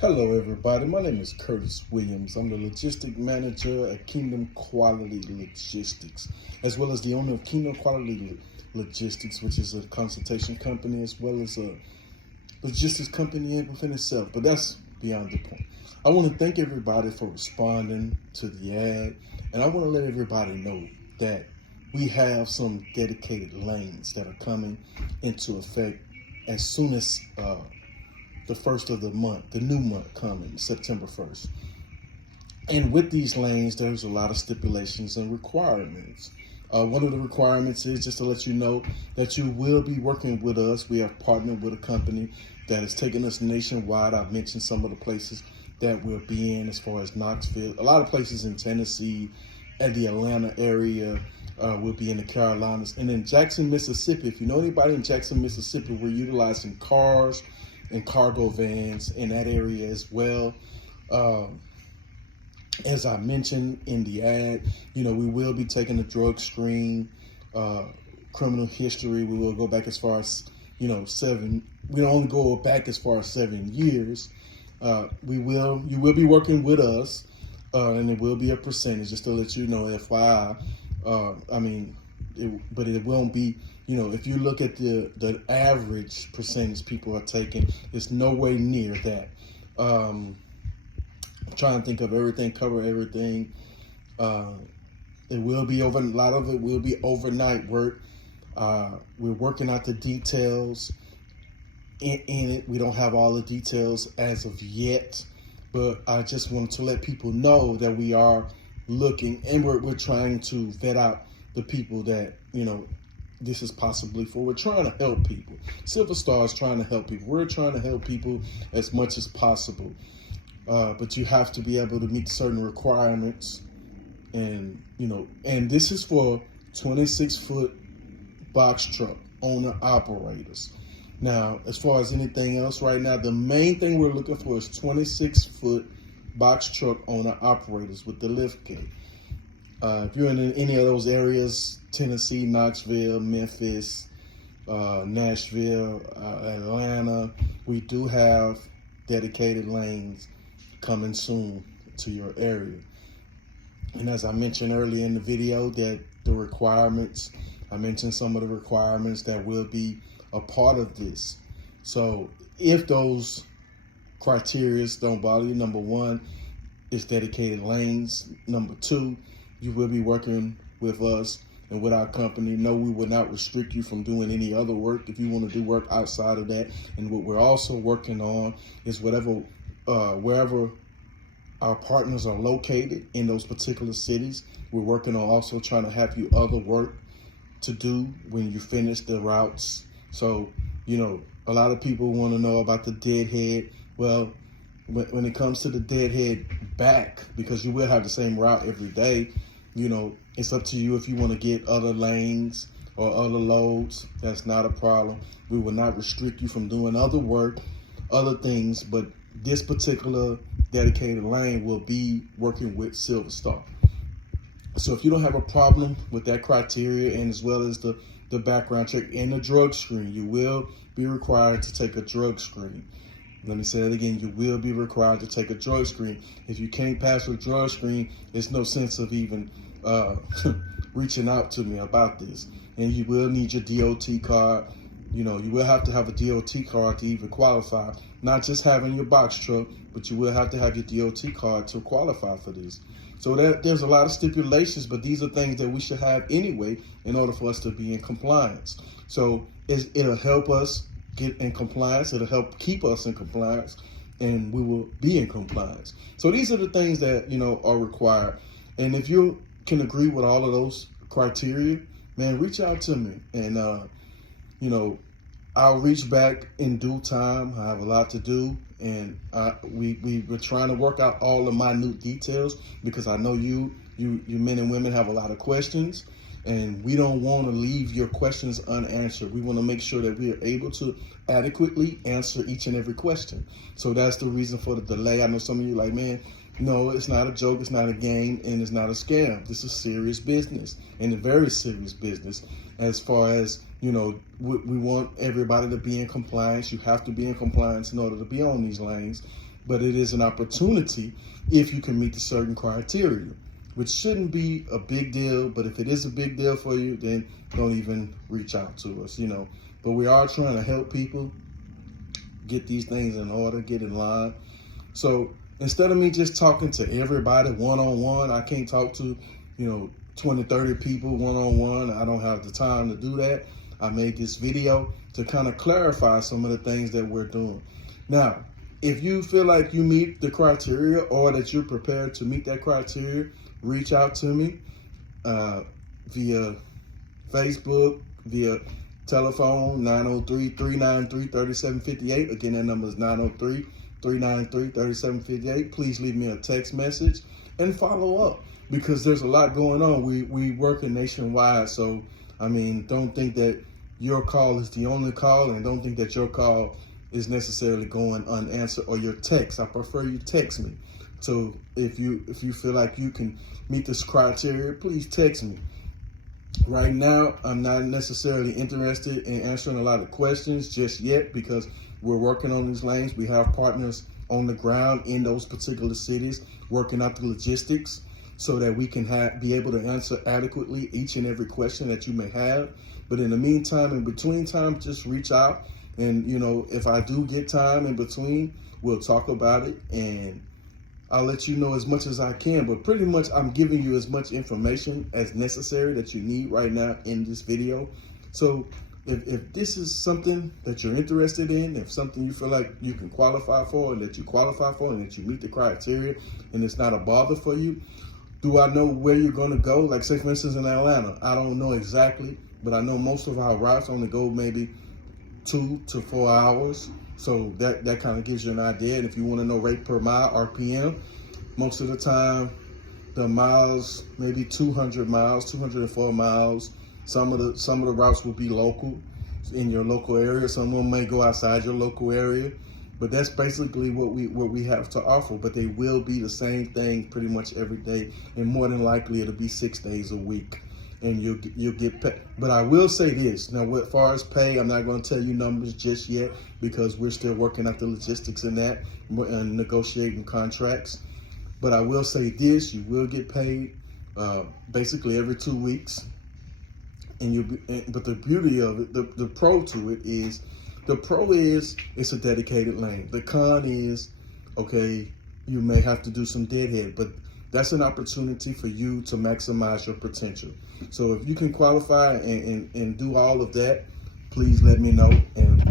Hello, everybody. My name is Curtis Williams. I'm the logistic manager at Kingdom Quality Logistics, as well as the owner of Kingdom Quality Logistics, which is a consultation company as well as a logistics company within itself. But that's beyond the point. I want to thank everybody for responding to the ad, and I want to let everybody know that we have some dedicated lanes that are coming into effect as soon as the first of the month, the new month coming, September 1st. And with these lanes, there's a lot of stipulations and requirements. One of the requirements is just to let you know that you will be working with us. We have partnered with a company that is taking us nationwide. I've mentioned some of the places that we'll be in as far as Knoxville, a lot of places in Tennessee, and the Atlanta area. We'll be in the Carolinas. And in Jackson, Mississippi, if you know anybody in Jackson, Mississippi, we're utilizing cars and cargo vans in that area as well. As I mentioned in the ad, we will be taking a drug screen, criminal history. We will go back as far as, seven. We don't only go back as far as 7 years. You will be working with us, and it will be a percentage, just to let you know, FYI. But it won't be, if you look at the average percentage people are taking, it's no way near that. I'm trying to think of everything, cover everything. It will be a lot of it will be overnight work. We're working out the details in it. We don't have all the details as of yet, but I just wanted to let people know that we are looking, and we're trying to vet out the people that, this is possibly for. We're trying to help people. Silver Star is trying to help people. We're trying to help people as much as possible. But you have to be able to meet certain requirements. And, and this is for 26-foot box truck owner operators. Now, as far as anything else right now, the main thing we're looking for is 26-foot box truck owner operators with the lift gate. If you're in any of those areas, Tennessee, Knoxville, Memphis, Nashville, Atlanta, we do have dedicated lanes coming soon to your area. And as I mentioned earlier in the video, that the requirements, I mentioned some of the requirements that will be a part of this. So if those criteria don't bother you, number one, is dedicated lanes. Number two, you will be working with us and with our company. No, we will not restrict you from doing any other work if you want to do work outside of that. And what we're also working on is wherever our partners are located in those particular cities, we're working on also trying to have you other work to do when you finish the routes. So, a lot of people want to know about the deadhead. Well, when it comes to the deadhead back, because you will have the same route every day, it's up to you if you want to get other lanes or other loads. That's not a problem. We will not restrict you from doing other work, other things, but this particular dedicated lane will be working with Silver Star. So if you don't have a problem with that criteria, and as well as the background check and the drug screen, you will be required to take a drug screen. Let me say that again, you will be required to take a drug screen. If you can't pass a drug screen, there's no sense of even reaching out to me about this. And you will need your DOT card. You will have to have a DOT card to even qualify. Not just having your box truck, but you will have to have your DOT card to qualify for this. So there's a lot of stipulations, but these are things that we should have anyway in order for us to be in compliance. So it'll help us get in compliance. It'll help keep us in compliance, and we will be in compliance. So these are the things that, are required. And if you can agree with all of those criteria, man, reach out to me. And, I'll reach back in due time. I have a lot to do, and we're trying to work out all the minute details, because I know you men and women have a lot of questions, and we don't want to leave your questions unanswered. We want to make sure that we are able to adequately answer each and every question. So that's the reason for the delay. I know some of you are like, man, no, it's not a joke, it's not a game, and it's not a scam. This is serious business, and a very serious business. As far as, we want everybody to be in compliance. You have to be in compliance in order to be on these lanes. but it is an opportunity if you can meet the certain criteria, which shouldn't be a big deal. But if it is a big deal for you, then don't even reach out to us, But we are trying to help people get these things in order, get in line. So instead of me just talking to everybody one-on-one, I can't talk to, 20, 30 people one-on-one. I don't have the time to do that. I made this video to kind of clarify some of the things that we're doing. Now, if you feel like you meet the criteria or that you're prepared to meet that criteria, reach out to me via Facebook, via telephone, 903-393-3758. Again, that number is 903-393-3758. Please leave me a text message and follow up, because there's a lot going on. We working nationwide, so don't think that your call is the only call, and don't think that your call is necessarily going unanswered, or your text. I prefer you text me. So if you feel like you can meet this criteria, please text me. Right now, I'm not necessarily interested in answering a lot of questions just yet, because we're working on these lanes. We have partners on the ground in those particular cities working out the logistics so that we can be able to answer adequately each and every question that you may have. But in the meantime, in between time, just reach out. And, if I do get time in between, we'll talk about it, and I'll let you know as much as I can. But pretty much I'm giving you as much information as necessary that you need right now in this video. So if this is something that you're interested in, if something you feel like you can qualify for, and that you qualify for, and that you meet the criteria, and it's not a bother for you, do I know where you're going to go? Like, say, for instance, in Atlanta, I don't know exactly, but I know most of our routes only go maybe 2 to 4 hours. So that kind of gives you an idea. And if you want to know rate per mile, RPM, most of the time, the miles, maybe 200 miles, 204 miles. Some of the routes will be local, in your local area. Some of them may go outside your local area. But that's basically what we have to offer. But they will be the same thing pretty much every day, and more than likely it'll be 6 days a week, and you'll get paid. But I will say this: now, as far as pay, I'm not going to tell you numbers just yet, because we're still working out the logistics in that and negotiating contracts. But I will say this: you will get paid basically every 2 weeks, but the beauty of it, the pro to it is. The pro is it's a dedicated lane. The con is, okay, you may have to do some deadhead, but that's an opportunity for you to maximize your potential. So if you can qualify and do all of that, please let me know, and